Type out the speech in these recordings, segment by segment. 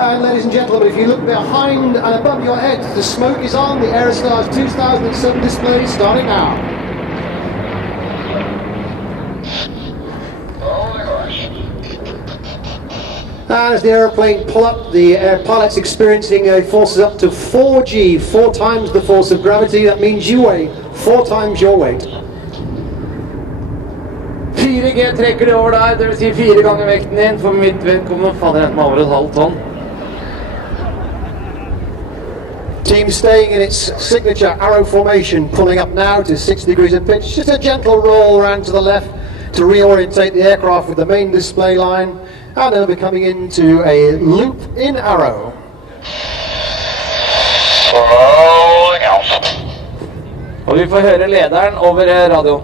And ladies and gentlemen, if you look behind and above your head, the smoke is on. The AEROSTARS 2007 display starting now. And as the aeroplane pull up, the pilot's experiencing forces up to 4G, 4 times the force of gravity. That means you weigh 4 times your weight. 4G trekker det over der, det vil si 4 ganger vekten din. For mitt vedkommende faller enten over 1,5 tonn. Team staying in its signature arrow formation, pulling up now to 6 degrees of pitch. Just a gentle roll around to the left to reorientate the aircraft with the main display line. And they'll be coming into a loop in arrow. Rolling out. Og vi får høre lederen over radio.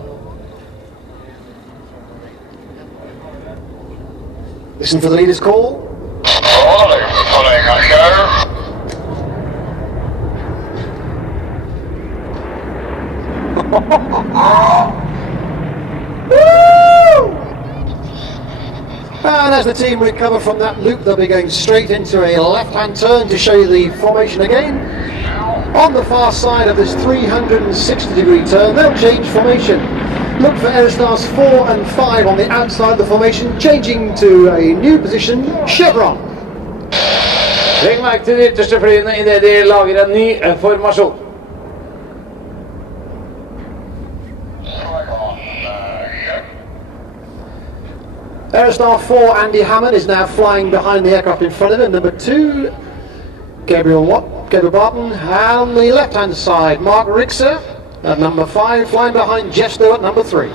Listen for the leader's call. Pulling out here. And as the team recover from that loop, they'll be going straight into a left-hand turn to show you the formation again. On the far side of this 360-degree turn, they'll change formation. Look for AEROSTARS 4 and 5 on the outside of the formation, changing to a new position, chevron. Legg merke til de ytterste flyene I det de lager en ny formasjon. AEROSTAR 4 Andy Hammond is now flying behind the aircraft in front of him. Number 2, Gabriel Barton. And on the left-hand side, Mark Rygge at number 5, flying behind Jesto at number 3.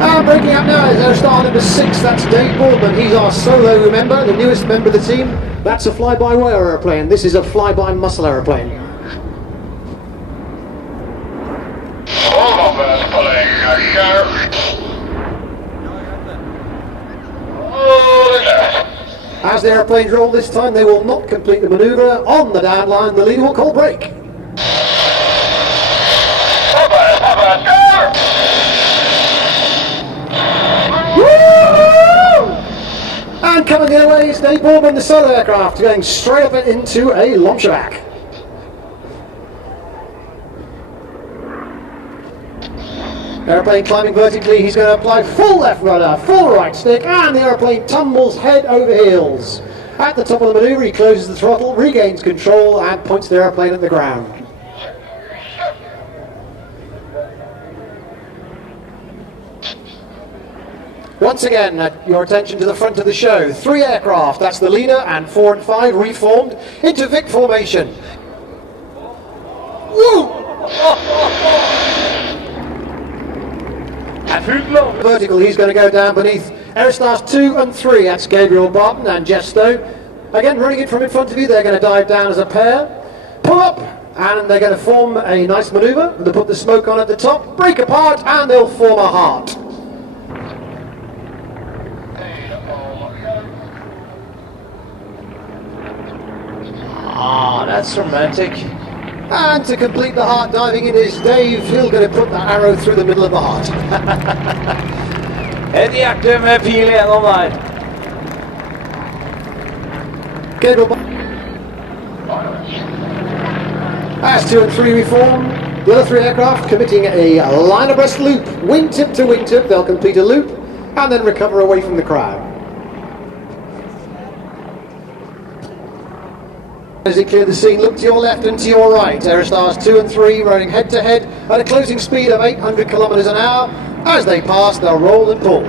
And breaking up now is AEROSTAR number 6, that's Dave Boardman. He's our solo member, the newest member of the team. That's a fly-by-wire aeroplane. This is a fly-by-muscle aeroplane. As the airplanes roll this time, they will not complete the manoeuvre. On the down line, the leader will call brake. And coming the other way is Dave Boardman, the solo aircraft, going straight up into a launchback. Airplane climbing vertically, he's going to apply full left rudder, full right stick, and the airplane tumbles head over heels. At the top of the manoeuvre, he closes the throttle, regains control, and points the airplane at the ground. Once again, your attention to the front of the show. 3 aircraft, that's the leader, and 4 and 5 reformed into Vic formation. Woo! Vertical, he's going to go down beneath AEROSTARS 2 and 3, that's Gabriel Barton and Jesto. Again, running it from in front of you, they're going to dive down as a pair, pull up, and they're going to form a nice manoeuvre. They'll put the smoke on at the top, break apart, and they'll form a heart. Ah, that's romantic. And to complete the heart diving in is Dave. He's going to put the arrow through the middle of the heart. Et hjerte med pil gjennom der. As 2 and 3 reform, the other 3 aircraft committing a line abreast loop, wingtip to wingtip. They'll complete a loop and then recover away from the crowd. As they clear the scene, look to your left and to your right. AEROSTARS 2 and 3 running head to head at a closing speed of 800 kilometers an hour. As they pass, they'll roll and pull.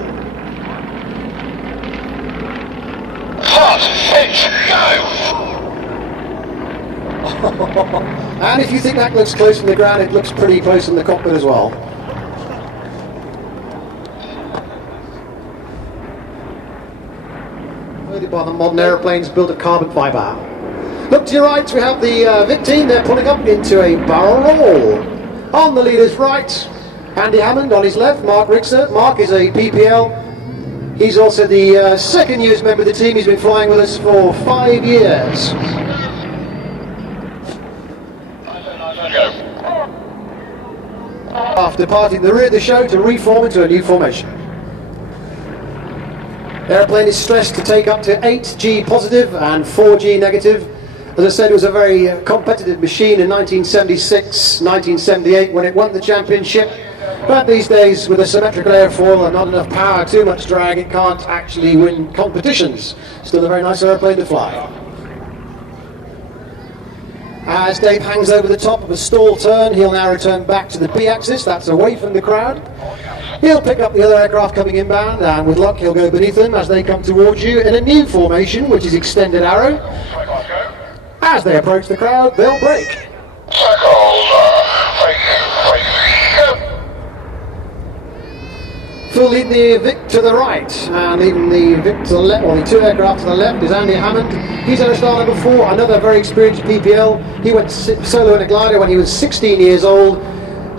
And if you think that looks close from the ground, it looks pretty close in the cockpit as well. By the modern aeroplanes built of carbon fibre. Look to your right, we have the Vic team. They're pulling up into a barrel roll. On the leader's right, Andy Hammond. On his left, Mark Rygge. Mark is a PPL. He's also the second newest member of the team. He's been flying with us for 5 years. After departing the rear of the show to reform into a new formation. The airplane is stressed to take up to 8G positive and 4G negative. As I said, it was a very competitive machine in 1976, 1978 when it won the championship. But these days, with a symmetrical airfoil and not enough power, too much drag, it can't actually win competitions. Still a very nice airplane to fly. As Dave hangs over the top of a stall turn, he'll now return back to the B-axis, that's away from the crowd. He'll pick up the other aircraft coming inbound, and with luck he'll go beneath them as they come towards you in a new formation, which is extended arrow. As they approach the crowd, they'll brake. Full lead the Vic to the right, and leading the Vic to the left, or the two aircraft to the left, is Andy Hammond. He's AEROSTAR number 4, another very experienced PPL. He went solo in a glider when he was 16 years old,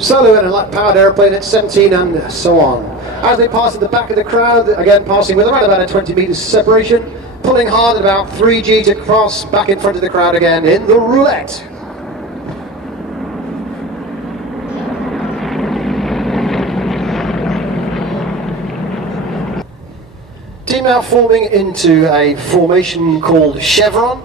solo in a light-powered airplane at 17, and so on. As they pass at the back of the crowd, again passing with around about a 20 metres separation, pulling hard at about 3G to cross back in front of the crowd again in the roulette. Team now forming into a formation called Chevron.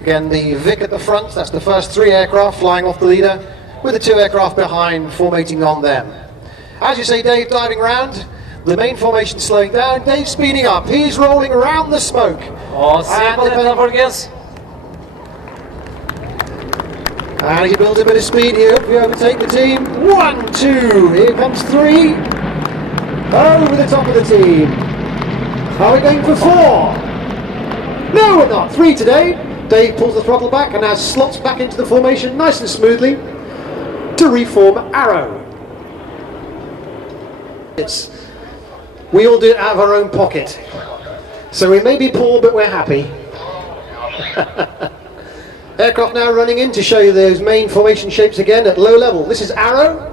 Again, the Vic at the front, that's the first 3 aircraft flying off the leader, with the 2 aircraft behind formating on them. As you say, Dave diving round, the main formation slowing down, Dave speeding up, he's rolling around the smoke. And he builds a bit of speed here, we overtake the team. 1, 2, here comes 3. Over the top of the team. Are we going for 4? No, we're not. 3 today. Dave pulls the throttle back and now slots back into the formation nice and smoothly to reform arrow. We all do it out of our own pocket. So we may be poor, but we're happy. Aircraft now running in to show you those main formation shapes again at low level. This is arrow.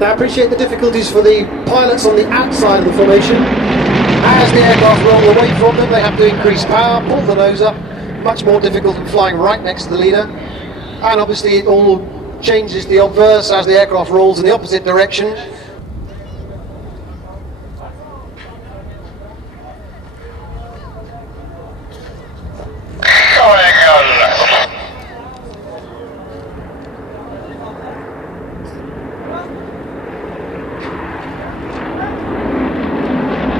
Now I appreciate the difficulties for the pilots on the outside of the formation. As the aircraft roll away from them, they have to increase power, pull the nose up, much more difficult than flying right next to the leader. And obviously it all changes the obverse as the aircraft rolls in the opposite direction.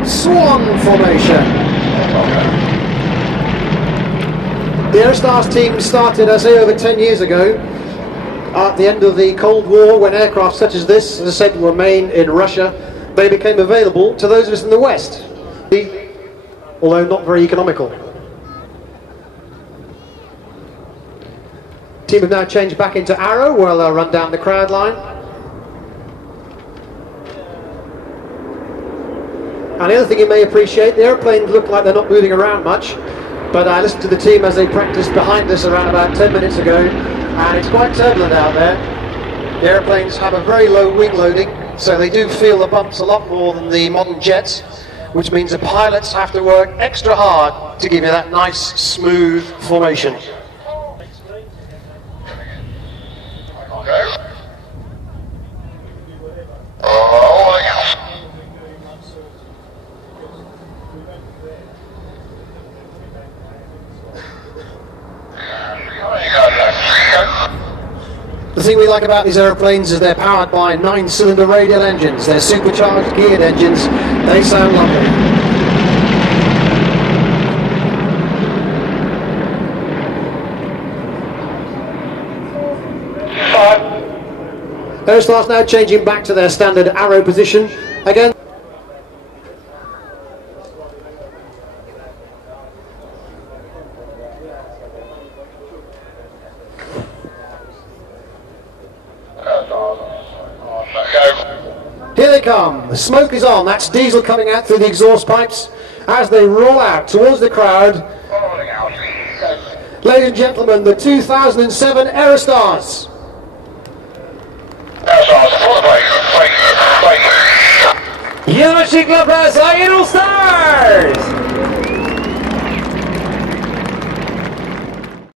Swan formation. The AEROSTARS team started, I say, over 10 years ago at the end of the Cold War, when aircraft such as this, as I said, were made in Russia. They became available to those of us in the West, although not very economical. Team have now changed back into arrow, where they'll run down the crowd line. And the other thing you may appreciate, the airplanes look like they're not moving around much, but I listened to the team as they practiced behind us around about 10 minutes ago, and it's quite turbulent out there. The airplanes have a very low wing loading, so they do feel the bumps a lot more than the modern jets, which means the pilots have to work extra hard to give you that nice, smooth formation. The thing we like about these airplanes is they're powered by 9-cylinder radial engines. They're supercharged geared engines. They sound lovely. AEROSTARS now changing back to their standard arrow position. Again. Here they come, the smoke is on, that's diesel coming out through the exhaust pipes as they roll out towards the crowd. Ladies and gentlemen, the 2007 AEROSTARS. Ge en skicklig applaus, AEROSTARS!